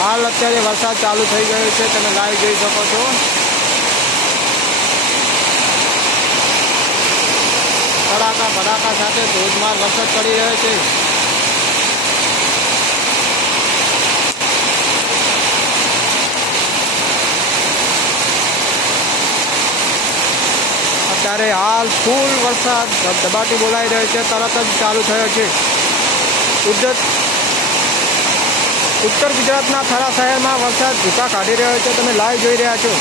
હાલ અત્યારે વરસાદ ચાલુ થઈ ગયો છે, તમે લાઈવ જોઈ શકો છો. કડાકા ભડાકા સાથે ધોધમાર વરસાદ પડી રહ્યો છે. અત્યારે હાલ ફૂલ વરસાદ દબાટી બોલાઈ રહ્યો છે, તરત જ ચાલુ થયો છે. ઉદ્યોગ ઉત્તર ગુજરાતના થરા શહેરમાં વરસાદ ભૂકા કાઢી રહ્યો છે. તમે લાઈવ જોઈ રહ્યા છો.